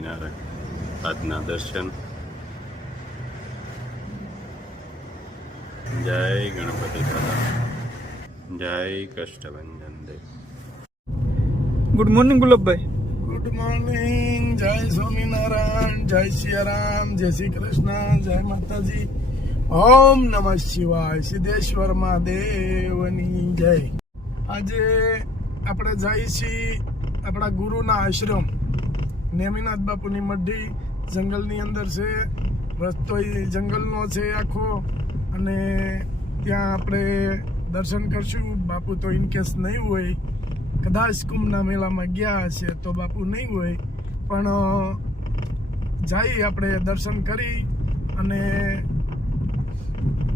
સ્વામિનારાયણ. આજના દર્શન. જય ગણપતિ દાદા, જય Kashtabhanjan Dev. Good morning Gulabbhai. Good morning. જય સ્વામિનારાયણ, જય સિયારામ, જય શ્રી કૃષ્ણ, જય માતાજી. ઓમ નમઃ શિવાય. સિદ્ધેશ્વર મહાદેવની જય. આજે આપણે જઈએ છીએ આપણા ગુરુના આશ્રમ નેમિનાથ બાપુની મઢી. જંગલની અંદર છે, રસ્તો એ જંગલનો છે આખો, અને ત્યાં આપણે દર્શન કરશું. બાપુ તો ઇનકેસ નહીં હોય, કદાચ કુંભના મેળામાં ગયા હશે તો બાપુ નહીં હોય, પણ જઈ આપણે દર્શન કરી અને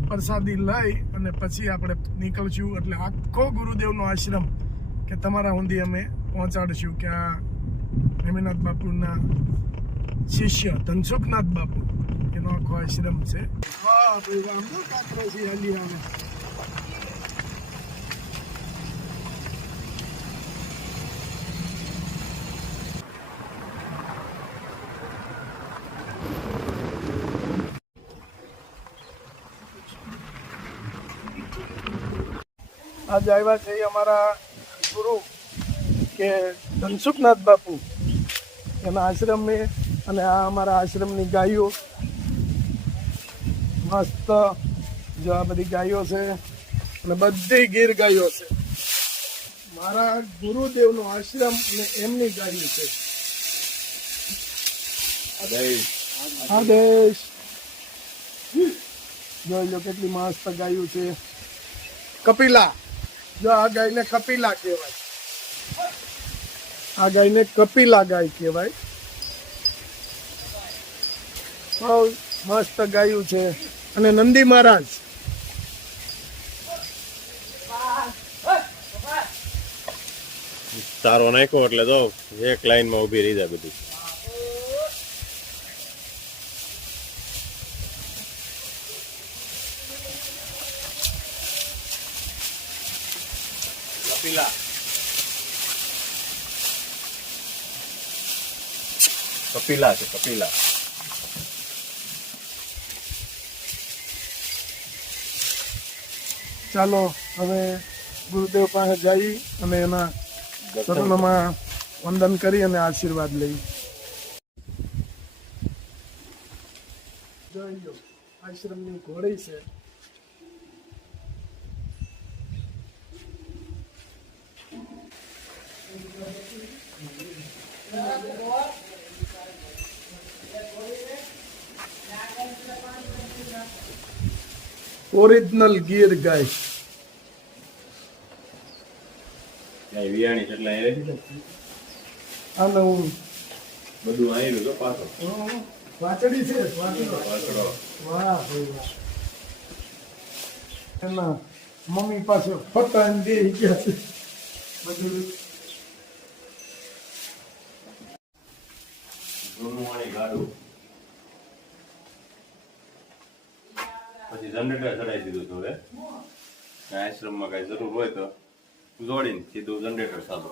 પ્રસાદી લઈ અને પછી આપણે નીકળશું. એટલે આખો ગુરુદેવનો આશ્રમ કે તમારા સુધી અમે પહોંચાડીશું કે આ નેમિનાથ બાપુના શિષ્ય ધનસુખનાથ બાપુ એનો આખો આશ્રમ છે. વાહ ભાઈ વાહ, કાકરો છે હાલી આવે. આજે આવ્યા છે અમારા ગુરુ કે ધનસુખનાથ બાપુ એના આશ્રમ મેં, અને આ અમારા આશ્રમની ગાયો મસ્ત, જો આ બધી ગાયો છે અને બધી ગીર ગાયો છે. મારા ગુરુદેવનો આશ્રમ અને એમની ગાયો છે. આદેશ જોઈ લો કેટલી મસ્ત ગાયો છે. કપિલા, જો આ ગાયને કપિલા કહેવાય. આ ગાયને કપિલા ગાય કહેવાય. બહુ મસ્ત ગાયું છે. અને નંદી મહારાજ, તારો નાખ્યો એટલે તો એક લાઈનમાં ઊભી રહી જાય બધી. કપિલા કપિલા છે, કપિલા. ચાલો હવે ગુરુદેવ પાસે જઈ અને એના ચરણોમાં વંદન કરી અને આશીર્વાદ લઈ. જોઈ લો આશ્રમની ઘોડી છે. ઓરિજિનલ ગીર ગાય. વિયાણી એટલે આને હું બધું આવ્યું તો પાછો વાચડી છે. વાહ ભાઈ વાહ. એના મમ્મી પાસે ફટા દે ગયા છે બધું. ગાડું પછી જનરેટર ચડાવી દીધું હતું. હવે આશ્રમમાં કઈ જરૂર હોય તો જોડીને સીધું જનરેટર ચાલુ.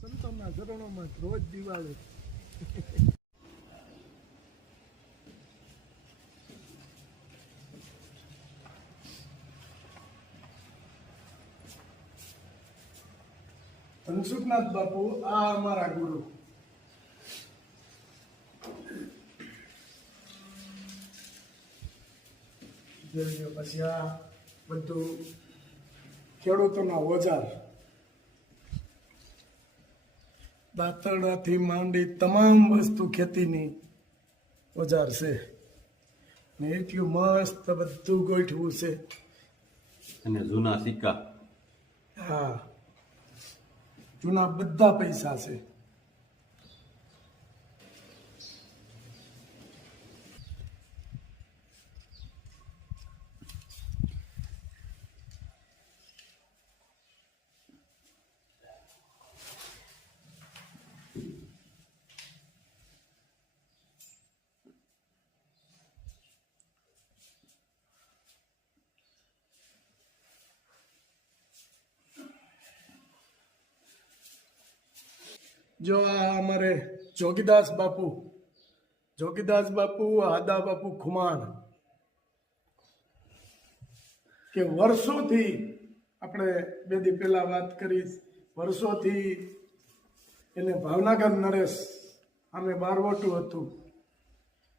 સંતોના ચરણોમાં રોજ દિવાળી. ધનસુખનાથ બાપુ આ અમારા ગુરુ. પછી આ બધું ખેડૂતોના ઓજાર, દાંતરડાથી માંડી તમામ વસ્તુ ખેતીની ઓજાર છે ને એટલું મસ્ત બધું ગોઠવું છે. અને જૂના સિક્કા, હા જૂના બધા પૈસા છે. જો આ અમારે જોગીદાસ બાપુ આદા બાપુ ખુમાણ કે વર્ષોથી આપણે બે દી પહેલા વાત કરી, વર્ષોથી એને ભાવનગર નરેશ અમે બારવટું હતું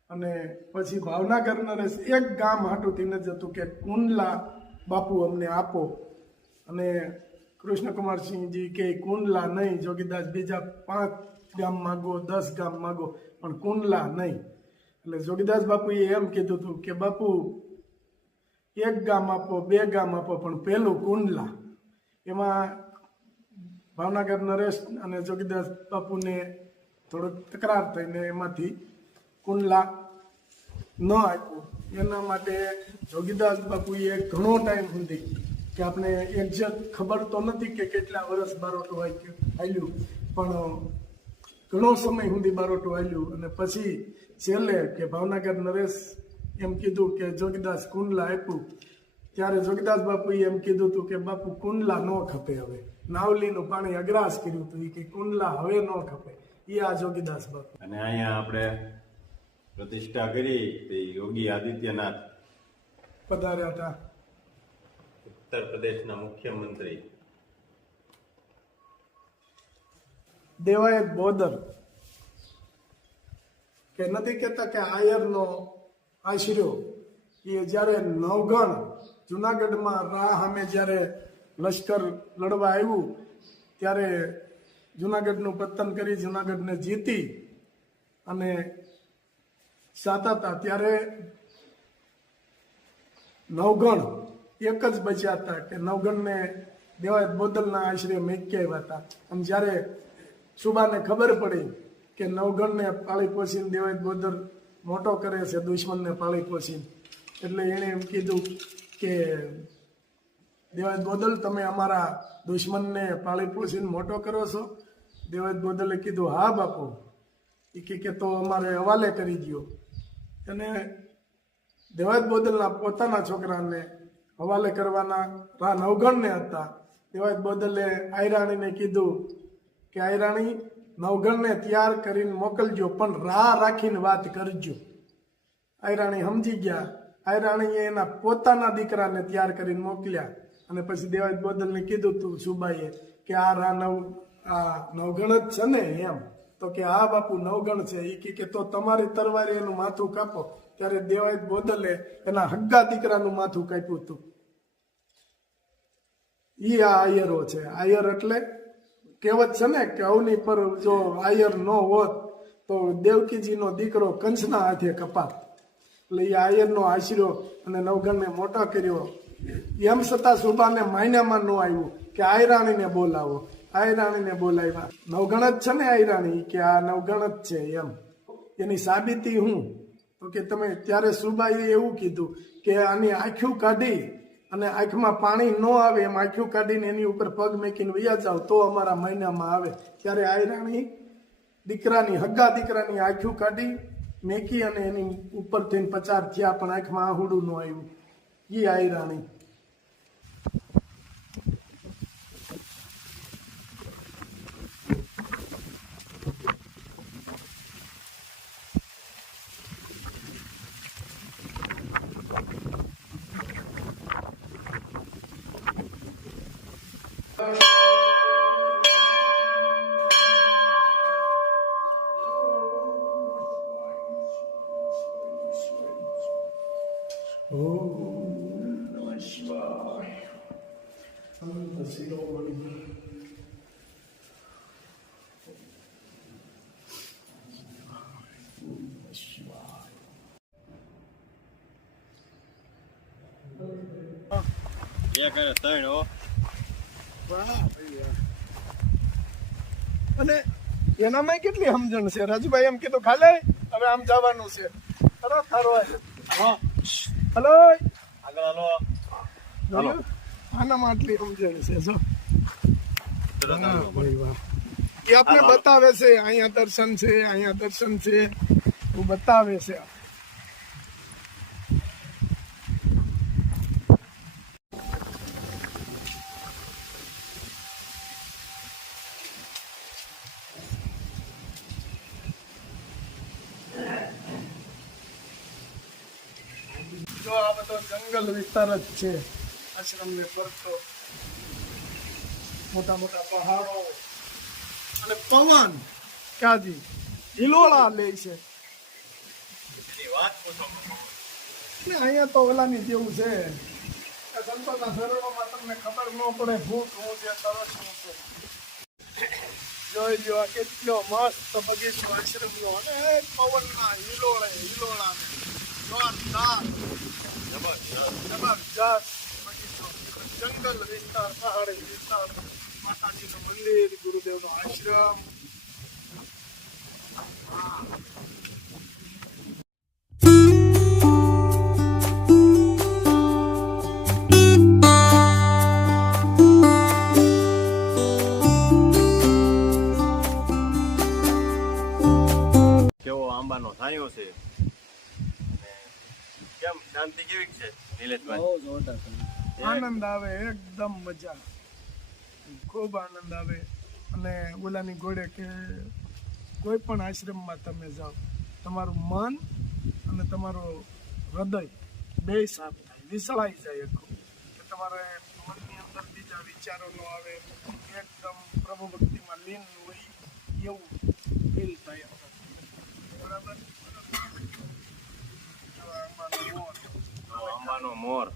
અને પછી ભાવનગર નરેશ એક ગામ હાટુથી ન જતું કે કુંડલા બાપુ અમને આપો, અને કૃષ્ણકુમારસિંહજી કે કુંડલા નહીં, જોગીદાસ બીજા 5 ગામ માગો, 10 ગામ માગો, પણ કુંડલા નહીં. એટલે જોગીદાસ બાપુએ એમ કીધું હતું કે બાપુ 1 ગામ આપો, 2 ગામ આપો, પણ પહેલું કુંડલા. એમાં ભાવનગર નરેશ અને જોગીદાસ બાપુને થોડોક તકરાર થઈને એમાંથી કુંડલા ન આપ્યું. એના માટે જોગીદાસ બાપુએ ઘણો ટાઈમ સુધી કે આપણે એક્ઝેક્ટ ખબર તો નથી કે કેટલા વર્ષ બારોટું હાલ્યું, પણ ઘણો સમય સુધી બારોટું હાલ્યું. અને પછી છેલ્લે કે ભાવનગર નરેશ એમ કીધું કે જોગીદાસ કુંડલા આપ્યું, ત્યારે જોગીદાસ બાપુએ એમ કીધું હતું કે બાપુ કુંડલા ન ખપે, હવે નાવલીનું પાણી અગ્રાસ કર્યું હતું કે કુંડલા હવે ન ખપે. એ આ જોગીદાસ બાપુ. અને અહીંયા આપણે પ્રતિષ્ઠા કરી તે યોગી આદિત્યનાથ પધાર્યા હતા, ઉત્તર પ્રદેશના મુખ્યમંત્રી. દેવાયત બોદર કે નથી કહેતા કે આયરનો આશરો, એ જ્યારે નવગણ જુનાગઢમાં રાહ સામે જ્યારે લશ્કર લડવા આવ્યું ત્યારે જુનાગઢનું પતન કરી જુનાગઢને જીતી અને સાતા હતા, ત્યારે નવગણ એક જ બચ્યા હતા કે નવગણને દેવાયત બોદલના આશરે મેકી આવ્યા હતા. અને જ્યારે સુબાને ખબર પડી કે નવગણને પાળી પોસીને દેવાયત બોદર મોટો કરે છે, દુશ્મનને પાળી પોસીને, એટલે એણે એમ કીધું કે દેવાયત બોદલ તમે અમારા દુશ્મનને પાળી પોસીને મોટો કરો છો? દેવાયત બોદલે કીધું હા બાપુ. એ કે તો અમારે હવાલે કરી દો. અને દેવાયત બોદલના પોતાના છોકરાને હવાલે કરવાના રા નવગણને હતા. દેવાયત બોદલે આયરાણીને કીધું કે આયરાણી નવગણને તૈયાર કરીને મોકલજો, પણ રાહ રાખીને વાત કરજો. આયરાણી સમજી ગયા. આયરાણીએ એના પોતાના દીકરાને તૈયાર કરીને મોકલ્યા. અને પછી દેવાયત બોદલને કીધું તું સુબાઈએ કે આ નવગણ જ છે ને એમ? તો કે હા બાપુ નવગણ છે. એ કે તો તમારી તરવારી એનું માથું કાપો. ત્યારે દેવાયત બોદલે એના હગ્ગા દીકરાનું માથું કાપ્યું હતું. ઈ આ આયરો છે. આયર એટલે કહેવત છે ને કે અવની પર જો આયર ન હોત તો દેવકીજીનો દીકરો કંસના હાથે કપાત. એટલે એ આયરનો આશરો અને નવગણને મોટો કર્યો. એમ છતાં સુબાને માયનામાં ન આવ્યું કે આયરાણીને બોલાવો. આયરાણીને બોલાવ્યા. નવગણ જ છે ને આયરાણી? કે આ નવગણ જ છે એમ. એની સાબિતી હું તો કે તમે ત્યારે સુબાઈએ એવું કીધું કે આની આંખું કાઢી અને આંખમાં પાણી ન આવે એમ આંખું કાઢીને એની ઉપર પગ મેકીને વૈયા જાવ તો અમારા મહિનામાં આવે. ત્યારે આયરાણી દીકરાની હગ્ગા દીકરાની આંખું કાઢી મેકી અને એની ઉપર થઈને પચાર થયા, પણ આંખમાં આહુડું ન આવ્યું. એ આયરાણી. અને એનામાં કેટલી સમજણ છે રાજુભાઈ? એમ કીધું ખાલે હવે આમ જવાનું છે. હલો હલો આનામાં આટલી સમજણ છે. જો એ આપણે બતાવે છે અહીંયા દર્શન છે, અહીંયા દર્શન છે, એવું બતાવે છે. તો જંગલ વિસ્તાર જ છે આશ્રમને ફરતો. મોટા મોટા પહાડો અને પવન ક્યાંથી હિલોળા લે છે. એની વાત પૂછો. ને અહીંયા તો ઓલાની જેવું છે કે સંતોના શરણોમાં તમને ખબર ન પડે ભૂખ શું છે, તરસ શું છે. જોઈ લો આ કેટલો મસ્ત બગીચો આશ્રમનો અને પવનના હિલોળે હિલોળા જોરદાર જબરજસ્ત બગીચો. જંગલ વિસ્તાર, પહાડી વિસ્તાર, માતાજીનું મંદિર, ગુરુદેવનો આશ્રમ. કેવો આંબાનો છાંયો છે. કેમ શાંતિ કેવી છે નિલેશભાઈ? આનંદ આવે, એકદમ મજા, ખૂબ આનંદ આવે. અને ઓલાની ઘોડે કે કોઈ પણ આશ્રમમાં તમે જાઓ, તમારું મન અને તમારું હૃદય બે સાફ થાય, વિસળાઈ જાય આખું. કે તમારે મનની અંદર બીજા વિચારો ન આવે, એકદમ પ્રભુ ભક્તિમાં લીન હોય એવું ફીલ થાય. બરાબર. આંબાનો મોર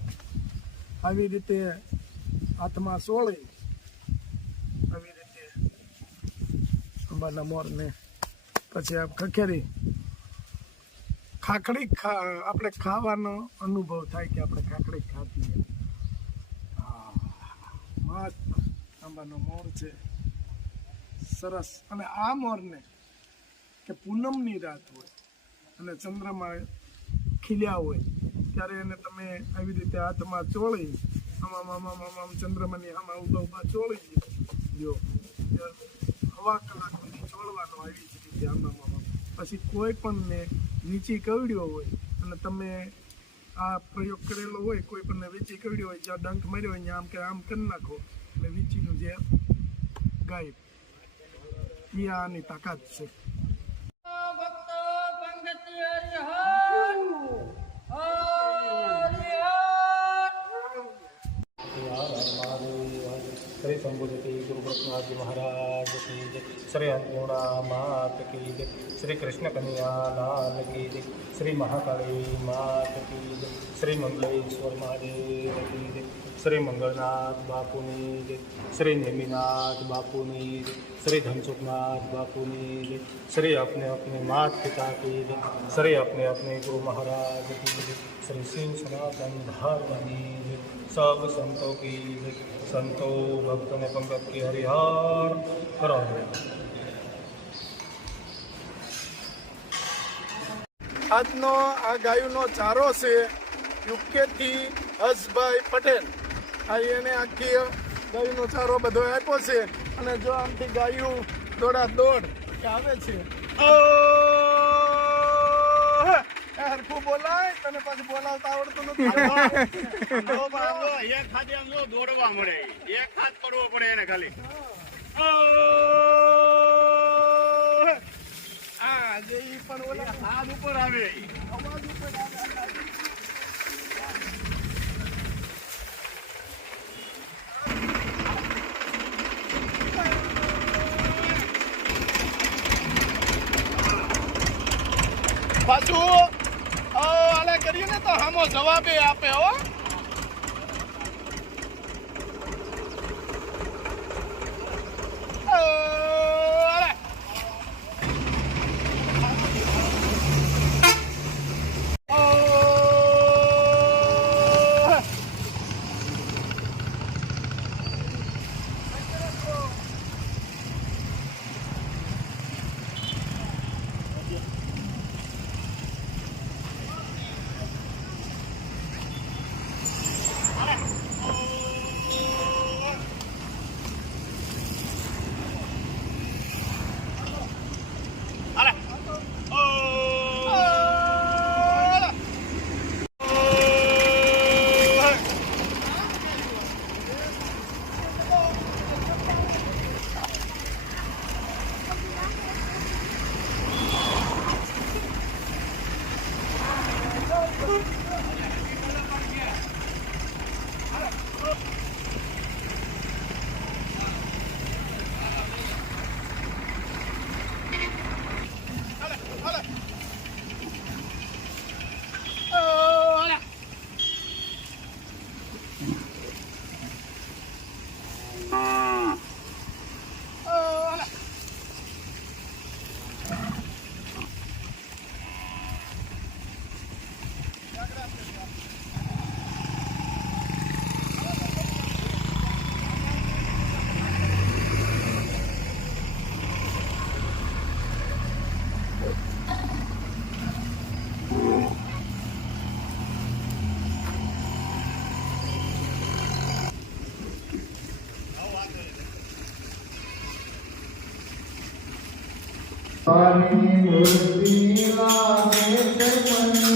આવી રીતે હાથમાં સોળી, આવી રીતે આંબાના મોરને પછી આ ખખેરી ખાખડી આપણે ખાવાનો અનુભવ થાય કે આપણે ખાખડી ખાધી. મસ્ત આંબાનો મોર છે, સરસ. અને આ મોરને કે પૂનમની રાત હોય અને ચંદ્રમા ખીલ્યા હોય ત્યારે એને તમે આવી રીતે હાથમાં ચોળી આમ ચંદ્રમાની આમાં ઉભા ચોળી લ્યો. હવા કલાક સુધી ચોળવાનો આવી જ રીતે આમાં. પછી કોઈ પણને વીંચી કરડ્યો હોય અને તમે આ પ્રયોગ કરેલો હોય, કોઈ પણને વીંચી કરડ્યો હોય, જ્યાં ડંખ માર્યો હોય આમ કે આમ કરી નાખો એટલે વીંચીનું જે ગાયબ. એ આની તાકાત છે. श्री शंभुजती गुरुनाथ जी महाराज की जय, श्री अन्नपूर्णा मात की जय, श्री कृष्ण कन्या लाल की जय, श्री महाकाली मात की जय, श्री मंगलेश्वर महादेव की जय, श्री मंगलनाथ बापूनी जय, श्री नेमिनाथ बापूनी जय, श्री धनसुखनाथ बापूनी जय, श्री अपने अपने माता पिता की जय, श्री अपने अपने गुरु महाराज की जय, श्री शिव सनातन धर्म की जय, सब संतों की जय, संतो भक्तों ने पंकज की हरिहर हर. આજનો આ ગાયુંનો ચારો છે યુકેથી હસભાઈ પટેલ. આ એને આખી ગાયુંનો ચારો બધો આપ્યો છે. અને જો આમથી ગાયું દોડા દોડ આવે છે. હરખું બોલાય તને પાછું બોલાવતા આવડતું નથી. એક હાથે આમ જો દોડવા મળે, એક હાથ કરવો પડે એને ખાલી. આ જે ઈ પણ ઓલા હાથ ઉપર આવે. અવાજ ઉપર આવે. પાછું આલે કરીએ ને તો હામો જવાબે આપે હો. મૂર્તિ લાગે છે મને